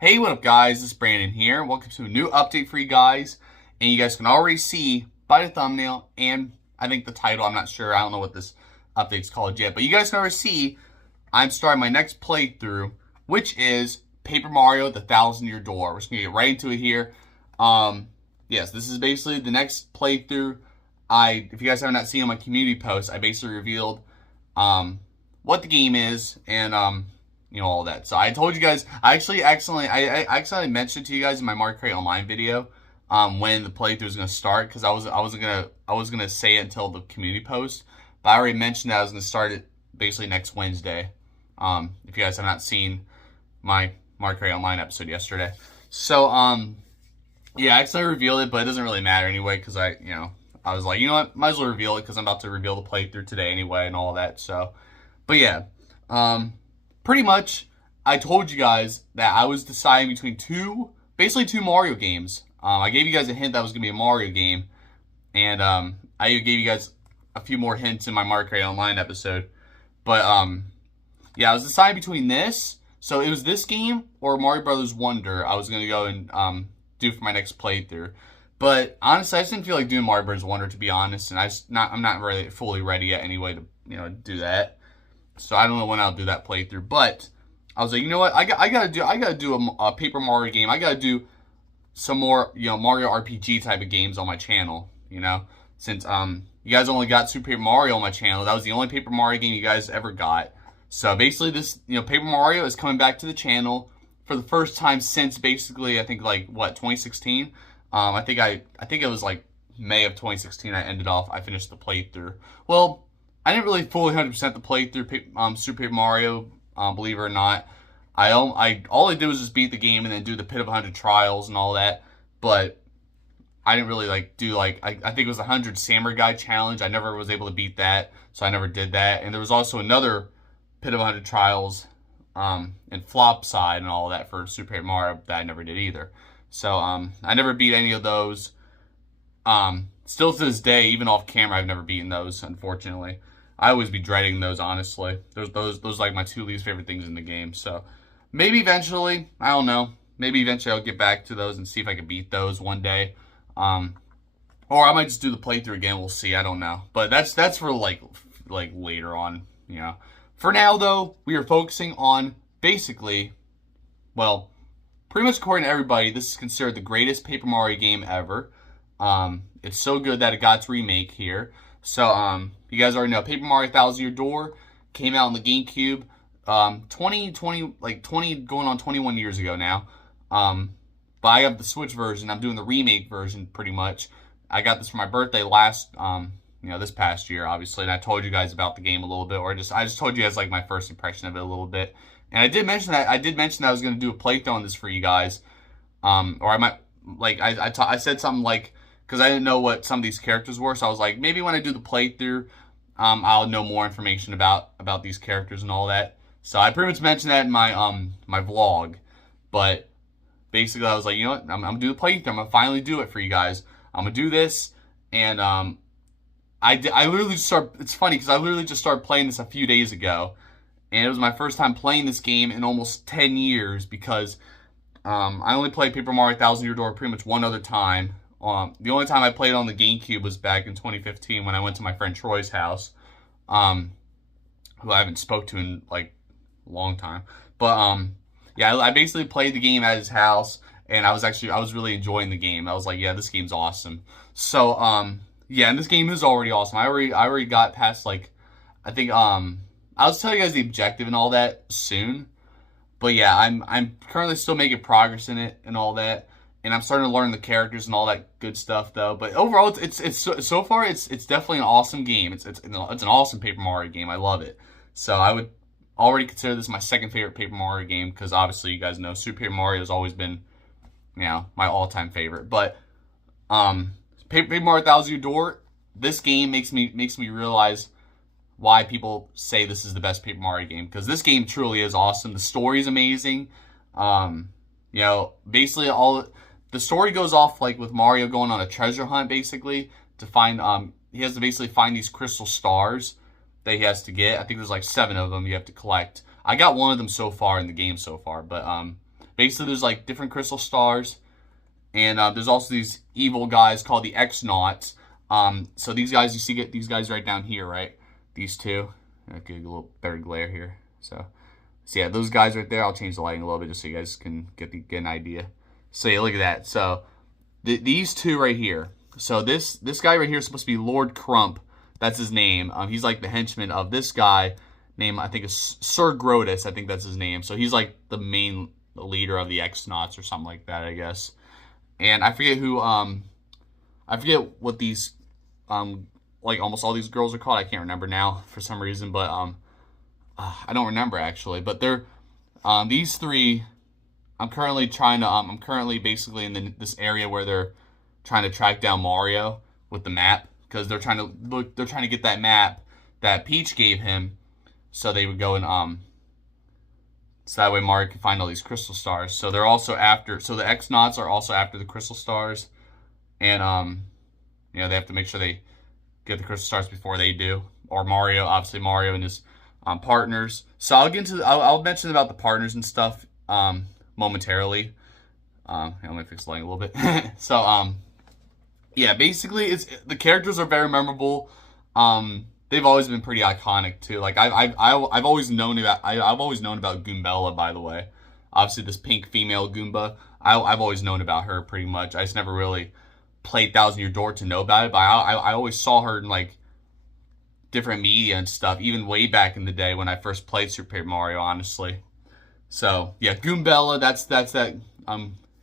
Hey, what up guys, this is Brandon here. Welcome to a new update for you guys. And you guys can already see by the thumbnail and I think the title, I'm not sure, I don't know what this update's called yet. But you guys can already see I'm starting my next playthrough, which is Paper Mario The 1,000-Year Door. We're just going to get right into it here. Yes, this is basically the next playthrough. If you guys have not seen on my community post, I basically revealed what the game is and you know, all that. So I told you guys, I accidentally mentioned to you guys in my Mario Kart Online video when the playthrough was gonna start, because I was gonna say it until the community post, but I already mentioned that I was gonna start it basically next Wednesday. If you guys have not seen my Mario Kart Online episode yesterday, so yeah, I accidentally revealed it, but it doesn't really matter anyway, because I was like, you know what, might as well reveal it because I'm about to reveal the playthrough today anyway and all that. So, but yeah, pretty much, I told you guys that I was deciding between basically two Mario games. I gave you guys a hint that was going to be a Mario game, and I gave you guys a few more hints in my Mario Kart Online episode. But yeah, I was deciding between this. So it was this game or Mario Brothers Wonder I was going to go and do for my next playthrough. But honestly, I just didn't feel like doing Mario Brothers Wonder, to be honest, and I'm not really fully ready yet anyway to do that. So I don't know when I'll do that playthrough, but I was like, you know what, I gotta do a Paper Mario game. I gotta do some more, Mario RPG type of games on my channel. Since you guys only got Super Paper Mario on my channel, that was the only Paper Mario game you guys ever got. So basically, this Paper Mario is coming back to the channel for the first time since basically I think like what 2016. I think it was like May of 2016. I finished the playthrough. Well, I didn't really fully 100% the playthrough Super Paper Mario, believe it or not. All I did was just beat the game and then do the Pit of 100 Trials and all that. But I didn't really I think it was the 100 Samurai Guy challenge. I never was able to beat that, so I never did that. And there was also another Pit of 100 Trials and Flop Side and all that for Super Paper Mario that I never did either. So I never beat any of those. Still to this day, even off camera, I've never beaten those, unfortunately. I always be dreading those, honestly. Those like my two least favorite things in the game. So maybe eventually, I don't know. Maybe eventually I'll get back to those and see if I can beat those one day. Or I might just do the playthrough again. We'll see. I don't know. But that's for like later on. For now though, we are focusing on basically, well, pretty much according to everybody, this is considered the greatest Paper Mario game ever. It's so good that it got its remake here. So, you guys already know, Paper Mario 1,000-Year Door came out on the GameCube, 20 going on 21 years ago now. But I have the Switch version. I'm doing the remake version, pretty much. I got this for my birthday this past year, obviously, and I told you guys about the game a little bit, or I just told you guys, like, my first impression of it a little bit. And I did mention that I was going to do a playthrough on this for you guys. Or I might, I said something like, because I didn't know what some of these characters were, so I was like, maybe when I do the playthrough, I'll know more information about these characters and all that. So I pretty much mentioned that in my my vlog, but basically I was like, you know what, I'm gonna do the playthrough. I'm gonna finally do it for you guys. I'm gonna do this, and I literally just it's funny because I literally just started playing this a few days ago, and it was my first time playing this game in almost 10 years because I only played Paper Mario 1,000-Year Door pretty much one other time. The only time I played on the GameCube was back in 2015 when I went to my friend Troy's house, who I haven't spoke to in like a long time. But yeah, I basically played the game at his house, and I was really enjoying the game. I was like, yeah, this game's awesome. So yeah, and this game is already awesome. I already got past I think I'll tell you guys the objective and all that soon. But yeah, I'm currently still making progress in it and all that. And I'm starting to learn the characters and all that good stuff, though. But overall, it's so far it's definitely an awesome game. It's an awesome Paper Mario game. I love it. So I would already consider this my second favorite Paper Mario game because obviously you guys know Super Paper Mario has always been, my all-time favorite. But Paper Mario 1,000-Year Door, this game makes me realize why people say this is the best Paper Mario game, because this game truly is awesome. The story is amazing. Basically the story goes off like with Mario going on a treasure hunt, basically, to find, he has to basically find these crystal stars that he has to get. I think there's like 7 of them you have to collect. I got one of them so far in the game so far, but basically there's like different crystal stars, and there's also these evil guys called the X-Nauts. So these guys, you see these guys right down here, right? These two. I'll get a little better glare here. So yeah, those guys right there. I'll change the lighting a little bit just so you guys can get an idea. So yeah, look at that. So these two right here. So this guy right here is supposed to be Lord Crump. That's his name. He's like the henchman of this guy named, I think, is Sir Grotus. I think that's his name. So he's like the main leader of the X-Nauts or something like that, I guess. And I forget who. I forget what these like almost all these girls are called. I can't remember now for some reason, but I don't remember actually. But they're these three. I'm currently trying to. I'm currently basically in this area where they're trying to track down Mario with the map, because they're trying to look. They're trying to get that map that Peach gave him, so they would go and so that way Mario can find all these crystal stars. So they're also after. So the X-Nauts are also after the crystal stars, and you know, they have to make sure they get the crystal stars before they do, or Mario. Obviously, Mario and his partners. So I'll get into. I'll mention about the partners and stuff momentarily. Let me fix the lighting a little bit. So yeah, basically, the characters are very memorable. They've always been pretty iconic too. Like I've always known about Goombella, by the way. Obviously, this pink female Goomba. I've always known about her pretty much. I just never really played Thousand Year Door to know about it. But I always saw her in like different media and stuff, even way back in the day when I first played Super Paper Mario. Honestly, so yeah, Goombella. That's that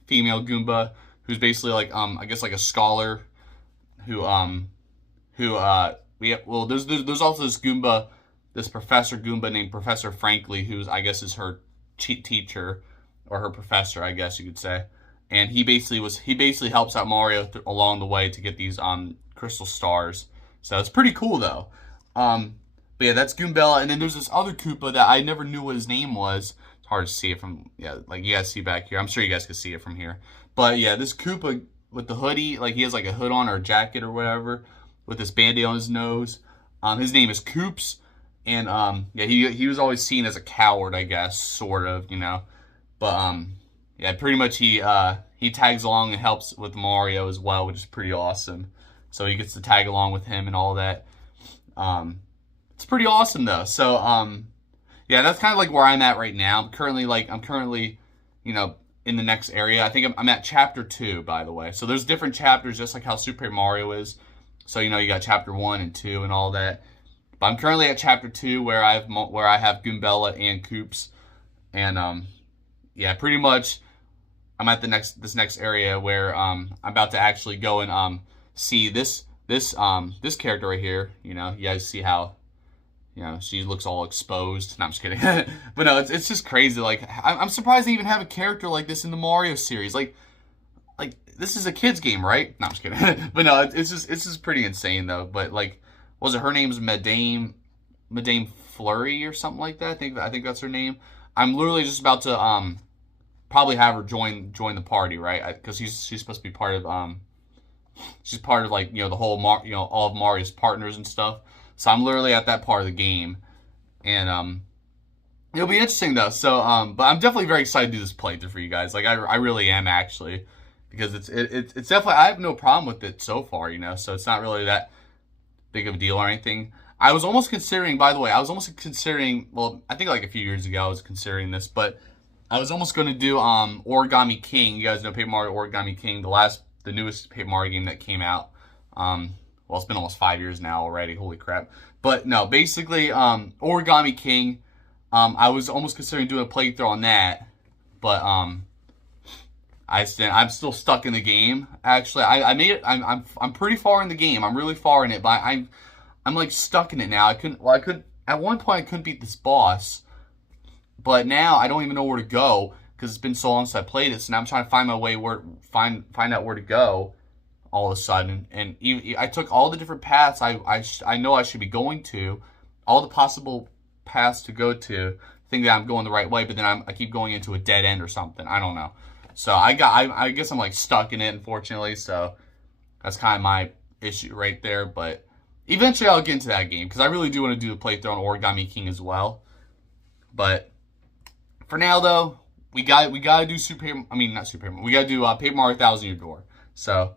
female Goomba who's basically like I guess like a scholar who there's also this Goomba, this Professor Goomba named Professor Frankly, who's I guess is her teacher or her professor, I guess you could say. And he basically helps out Mario along the way to get these crystal stars. So it's pretty cool though. But yeah, that's Goombella, and then there's this other Koopa that I never knew what his name was. It's hard to see it from, yeah, like you guys see back here. I'm sure you guys can see it from here. But yeah, this Koopa with the hoodie, like he has like a hood on or a jacket or whatever, with this band-aid on his nose. His name is Koops, and yeah, he was always seen as a coward, I guess, sort of, you know. But yeah, pretty much he tags along and helps with Mario as well, which is pretty awesome. So he gets to tag along with him and all that. It's pretty awesome though. So yeah, that's kind of like where I'm at right now. I'm currently, you know, in the next area. I think I'm at chapter 2, by the way. So there's different chapters, just like how Super Paper Mario is. So, you know, you got chapter 1 and 2 and all that. But I'm currently at chapter 2 where I have Goombella and Koops. And yeah, pretty much I'm at this next area where I'm about to actually go and see this character right here. You know, you guys see how, you know, she looks all exposed. No, I'm just kidding. But no, it's just crazy. Like, I'm surprised they even have a character like this in the Mario series. Like this is a kid's game, right? No, I'm just kidding. But no, it's just pretty insane though. But like, was it her name's Madame Flurry or something like that? I think that's her name. I'm literally just about to probably have her join the party, right? Because she's supposed to be part of she's part of, like, you know, the whole all of Mario's partners and stuff. So I'm literally at that part of the game, and it'll be interesting though. So but I'm definitely very excited to do this playthrough for you guys. Like I really am, actually, because it's definitely, I have no problem with it so far, you know. So it's not really that big of a deal or anything. I was almost considering, by the way, well, I think like a few years ago I was considering this, but I was almost going to do Origami King. You guys know Paper Mario Origami King, the newest Paper Mario game that came out. Well, it's been almost 5 years now already. Holy crap. But no, basically, Origami King, I was almost considering doing a playthrough on that, but I'm still stuck in the game. Actually, I made it. I'm pretty far in the game. I'm really far in it, but I'm like stuck in it now. At one point I couldn't beat this boss, but now I don't even know where to go because it's been so long since I played it. So now I'm trying to find my way find out where to go. All of a sudden, and I took all the different paths I know I should be going to, all the possible paths to go to, think that I'm going the right way, but then I keep going into a dead end or something. I don't know. So I guess I'm like stuck in it, unfortunately. So that's kind of my issue right there. But eventually I'll get into that game because I really do want to do the playthrough on Origami King as well. But for now though, we gotta do not Super. We gotta do Paper Mario Thousand Year Door. So,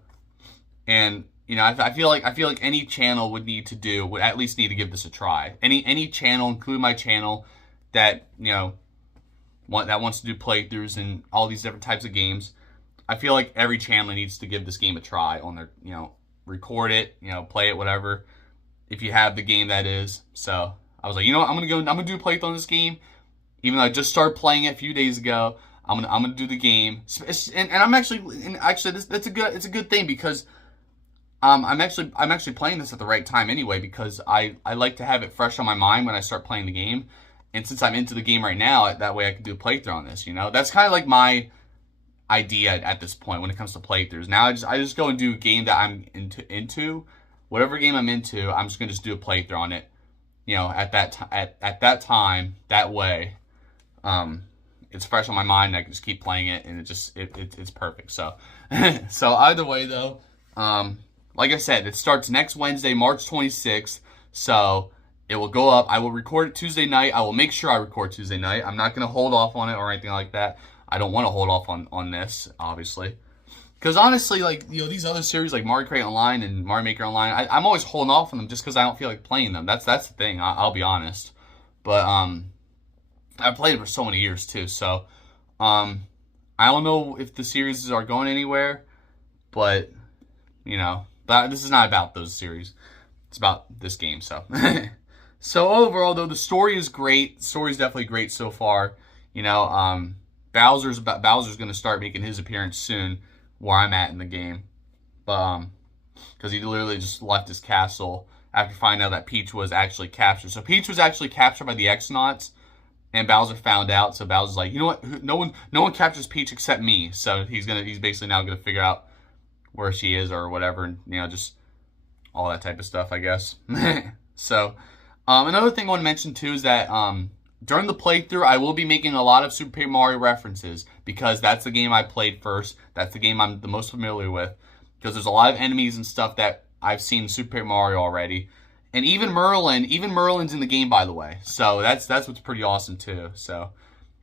and you know, I feel like any channel would at least need to give this a try. Any channel, including my channel, that that wants to do playthroughs and all these different types of games. I feel like every channel needs to give this game a try on their, record it, play it, whatever. If you have the game, that is. So I was like, you know what, I'm gonna do a playthrough on this game, even though I just started playing it a few days ago. I'm gonna do the game, and that's a good thing because I'm actually playing this at the right time anyway, because I like to have it fresh on my mind when I start playing the game, and since I'm into the game right now, that way I can do a playthrough on this. That's kind of like my idea at this point when it comes to playthroughs. Now I just go and do a game that I'm into, whatever game I'm into. I'm just gonna do a playthrough on it, at that time. That way, it's fresh on my mind. And I can just keep playing it, and it's perfect. So, so either way though, like I said, it starts next Wednesday, March 26th. So it will go up. I will record it Tuesday night. I will make sure I record Tuesday night. I'm not gonna hold off on it or anything like that. I don't want to hold off on this, obviously. Because honestly, these other series like Mario Kart Online and Mario Maker Online, I'm always holding off on them just because I don't feel like playing them. That's the thing, I'll be honest. But I've played it for so many years too, so I don't know if the series are going anywhere, but this is not about those series. It's about this game, so. So overall though, the story is great. The story is definitely great so far. Bowser's going to start making his appearance soon, where I'm at in the game, but because he literally just left his castle after finding out that Peach was actually captured. So Peach was actually captured by the Xnauts, and Bowser found out. So Bowser's like, you know what? No one captures Peach except me. So he's basically now gonna figure out where she is or whatever, and just all that type of stuff, I guess. So another thing I want to mention too is that during the playthrough, I will be making a lot of Super Paper Mario references because that's the game I played first. That's the game I'm the most familiar with, because there's a lot of enemies and stuff that I've seen in Super Paper Mario already. And even Merlin's in the game, by the way. So that's what's pretty awesome too. So,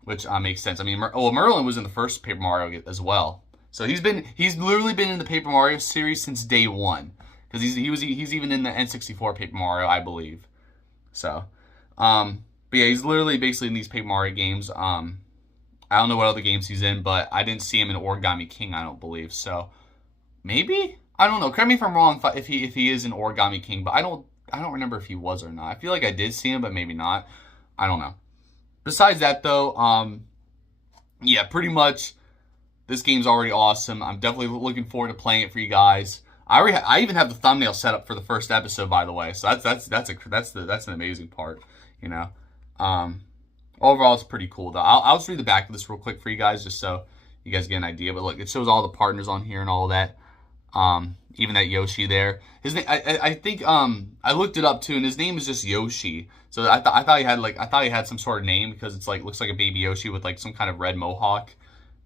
which makes sense. I mean, Merlin was in the first Paper Mario as well. So he's literally been in the Paper Mario series since day one, because he's even in the N64 Paper Mario, I believe. So, but yeah, he's literally basically in these Paper Mario games. I don't know what other games he's in, but I didn't see him in Origami King, I don't believe. So maybe, I don't know. Correct me if I'm wrong if he is in Origami King, but I don't remember if he was or not. I feel like I did see him, but maybe not. I don't know. Besides that though, yeah, pretty much this game's already awesome. I'm definitely looking forward to playing it for you guys. I even have the thumbnail set up for the first episode, by the way. So that's an amazing part, Overall, it's pretty cool though. I'll just read the back of this real quick for you guys, just so you guys get an idea. But look, it shows all the partners on here and all that. Even that Yoshi there. His name, I think I looked it up too, and his name is just Yoshi. So I thought he had some sort of name, because it's looks like a baby Yoshi with some kind of red mohawk.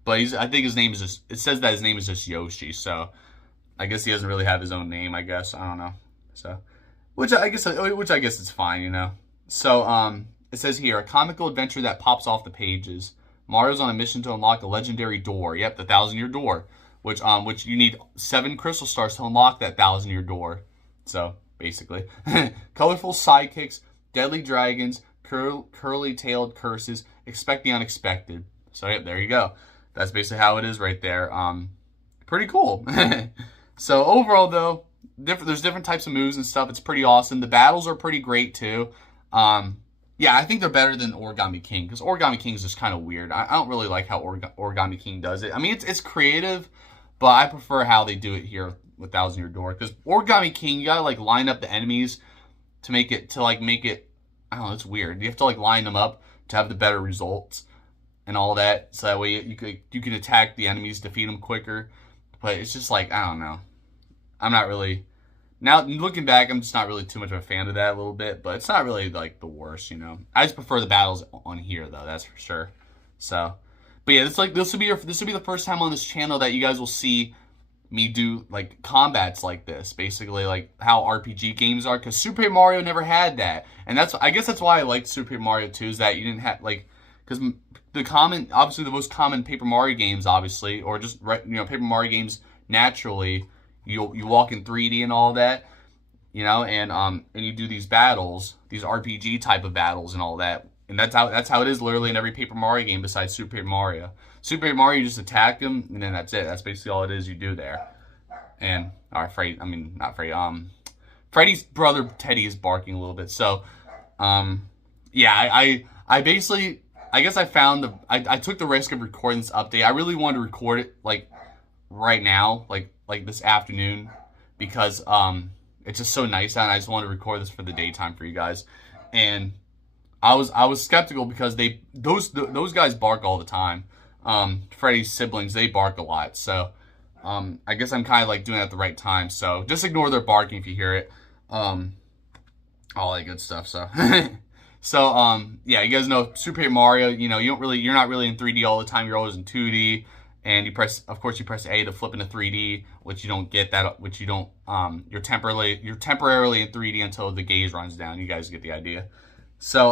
But I think his name is just, it says that his name is just Yoshi. So I guess he doesn't really have his own name, I guess. I don't know. So which I guess is fine, So it says here, a comical adventure that pops off the pages. Mario's on a mission to unlock a legendary door. Yep, the 1,000-year door. Which you need 7 crystal stars to unlock that 1,000-year door. So, basically. Colorful sidekicks, deadly dragons, curly-tailed curses. Expect the unexpected. So, yep, there you go. That's basically how it is right there. Pretty cool. So, overall, though, there's different types of moves and stuff. It's pretty awesome. The battles are pretty great, too. Yeah, I think they're better than Origami King, because Origami King is just kind of weird. I don't really like how Origami King does it. I mean, it's creative, but I prefer how they do it here with 1,000-year door. Because Origami King, you gotta line up the enemies to make it. I don't know. It's weird. You have to line them up to have the better results and all that. So that way you can attack the enemies, defeat them quicker. But it's just I don't know. I'm not really. Now, looking back, I'm just not really too much of a fan of that a little bit, but it's not really, the worst, I just prefer the battles on here, though, that's for sure. So, but yeah, this will be the first time on this channel that you guys will see me do, combats like this, basically, how RPG games are, because Super Paper Mario never had that, and I guess that's why I liked Super Paper Mario 2, is that you didn't have, because obviously the most common Paper Mario games, obviously, or just Paper Mario games naturally, you walk in 3D and all that, and you do these battles, these RPG type of battles and all that, and that's how it is literally in every Paper Mario game besides Super Paper Mario. Super Paper Mario, you just attack them, and then that's it. That's basically all it is you do there. And all right, not Freddy. Freddy's brother Teddy is barking a little bit. So, yeah, I basically, I guess I found I took the risk of recording this update. I really wanted to record it like right now, like this afternoon, because it's just so nice out, and I just wanted to record this for the daytime for you guys. And I was skeptical because those guys bark all the time. Freddy's siblings, they bark a lot. So I guess I'm kind of like doing it at the right time. So just ignore their barking if you hear it. All that good stuff. So yeah, you guys know Super Paper Mario, you're not really in 3D all the time. You're always in 2D. And you press A to flip into 3D, which you don't get that, you're temporarily in 3D until the gaze runs down. You guys get the idea. So,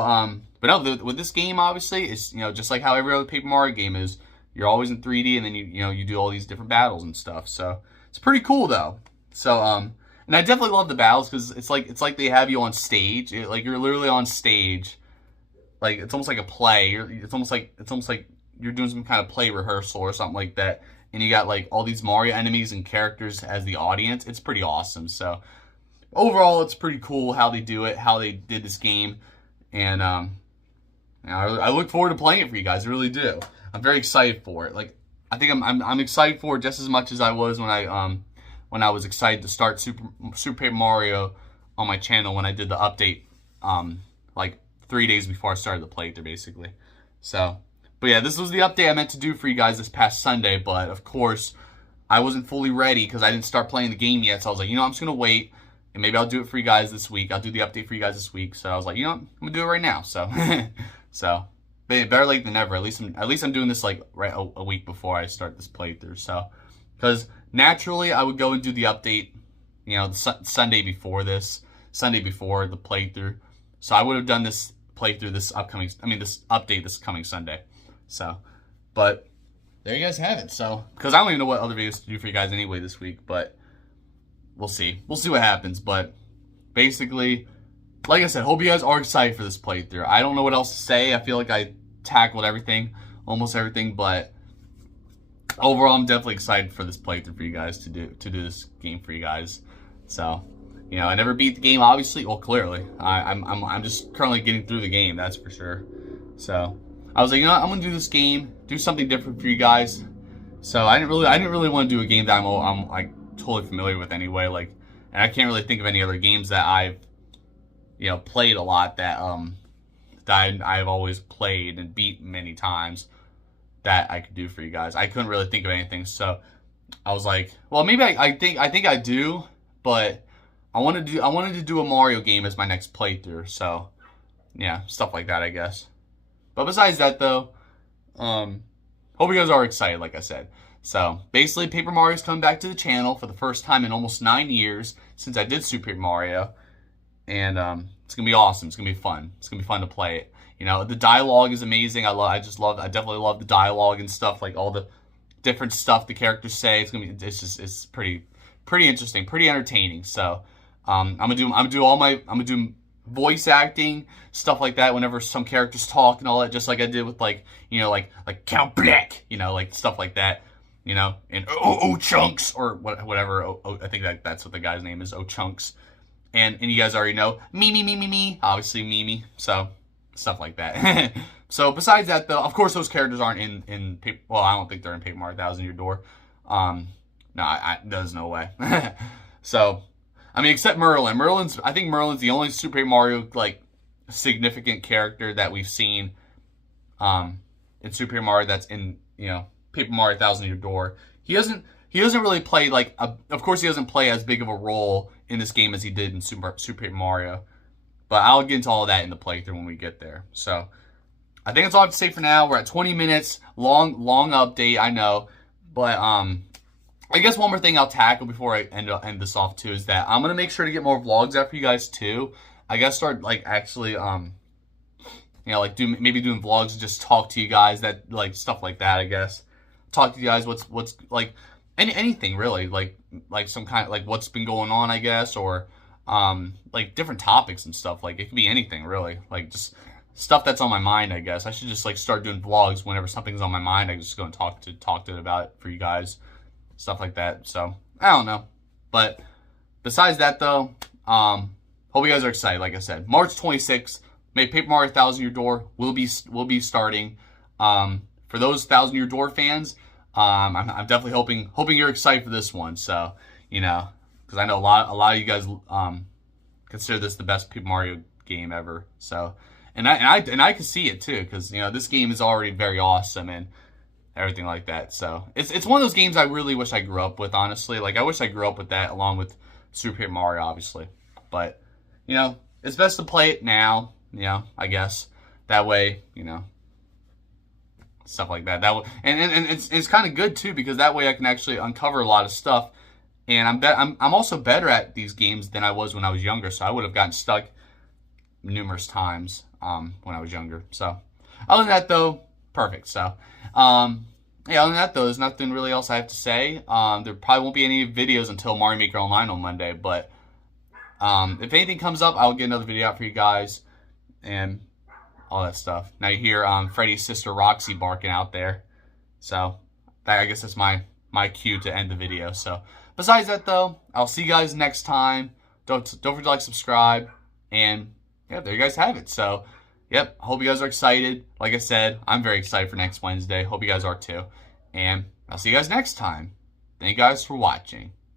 but no, with this game, obviously, it's, just like how every other Paper Mario game is, you're always in 3D, and then you do all these different battles and stuff. So, it's pretty cool, though. So, and I definitely love the battles, because it's like they have you on stage. Like, you're literally on stage. Like, it's almost like a play. It's almost like you're doing some kind of play rehearsal or something like that. And you got, like, all these Mario enemies and characters as the audience. It's pretty awesome. So, overall, it's pretty cool how they do it, how they did this game. And I look forward to playing it for you guys. I really do. I'm very excited for it. Like, I think I'm excited for it just as much as I was when I was excited to start Super Paper Mario on my channel when I did the update like 3 days before I started the playthrough, basically. So, but yeah, this was the update I meant to do for you guys this past Sunday. But of course, I wasn't fully ready because I didn't start playing the game yet. So I was like, I'm just gonna wait. And maybe I'll do it for you guys this week. I'll do the update for you guys this week. So I was like, I'm gonna do it right now. So, better late than never. At least I'm doing this like right a week before I start this playthrough. So, because naturally I would go and do the update, the Sunday before the playthrough. So I would have done this playthrough this update this coming Sunday. So, but there you guys have it. So, because I don't even know what other videos to do for you guys anyway this week, but we'll see. We'll see what happens. But basically, like I said, hope you guys are excited for this playthrough. I don't know what else to say. I feel like I tackled almost everything, but overall, I'm definitely excited for this playthrough for you guys to do this game for you guys. So, I never beat the game, obviously. Well, clearly, I'm just currently getting through the game. That's for sure. So, I was like, I'm gonna do this game, do something different for you guys. So I didn't really want to do a game that I'm like totally familiar with anyway. Like, and I can't really think of any other games that I've played a lot that I've always played and beat many times that I could do for you guys. I couldn't really think of anything, so I was like, well, maybe I think I do, but I wanted to do a Mario game as my next playthrough. So yeah, stuff like that, I guess. But besides that, though, hope you guys are excited, like I said. So basically, Paper Mario's coming back to the channel for the first time in almost 9 years since I did Super Paper Mario. And it's gonna be awesome. It's gonna be fun. It's gonna be fun to play it. The dialogue is amazing. I definitely love the dialogue and stuff, like all the different stuff the characters say. It's pretty interesting, pretty entertaining. So I'm gonna do voice acting, stuff like that whenever some characters talk and all that, just like I did with like Count Black, like stuff like that. And Chunks or whatever. I think that's what the guy's name is, Chunks. And you guys already know, me, obviously Mimi, so stuff like that. So besides that, though, of course those characters aren't in Paper, well, I don't think they're in Paper Mario 1000 Year Door. No, there's no way. So, except Merlin. I think Merlin's the only Super Paper Mario, like, significant character that we've seen, in Super Paper Mario that's in, Paper Mario 1000 Year Door. He doesn't really play, like, of course he doesn't play as big of a role in this game as he did in Super Paper Mario. But I'll get into all of that in the playthrough when we get there. So, I think that's all I have to say for now. We're at 20 minutes. Long update, I know. But, I guess one more thing I'll tackle before I end this off, too, is that I'm going to make sure to get more vlogs out for you guys, too. I gotta start, like, actually, you know, like maybe doing vlogs, just talk to you guys, that like stuff like that, I guess. Talk to you guys what's like anything really, like some kind of like what's been going on, I guess, or like different topics and stuff. Like it could be anything really, like just stuff that's on my mind, I guess. I should just like start doing vlogs whenever something's on my mind. I just go and talk to it about it for you guys, stuff like that. So I don't know, but besides that though, hope you guys are excited. Like I said, March 26th, Paper Mario Thousand Year Door will be starting. For those Thousand Year Door fans, I'm definitely hoping you're excited for this one. So, you know, because I know a lot of you guys consider this the best Paper Mario game ever. So, and I can see it too, because you know this game is already very awesome and everything like that. So it's one of those games I really wish I grew up with. Honestly, like I wish I grew up with that along with Super Paper Mario, obviously. But you know, it's best to play it now. You know, I guess that way, you know, stuff like that. And it's kind of good too, because that way I can actually uncover a lot of stuff. And I'm also better at these games than I was when I was younger. So I would have gotten stuck numerous times when I was younger. So other than that though, perfect. So yeah, other than that though, there's nothing really else I have to say. There probably won't be any videos until Mario Maker Online on Monday. But if anything comes up, I'll get another video out for you guys and all that stuff. Now you hear Freddy's sister Roxy barking out there. So I guess that's my cue to end the video. So besides that though, I'll see you guys next time. Don't forget to like, subscribe, and yeah, there you guys have it. So yep, hope you guys are excited. Like I said, I'm very excited for next Wednesday. Hope you guys are too. And I'll see you guys next time. Thank you guys for watching.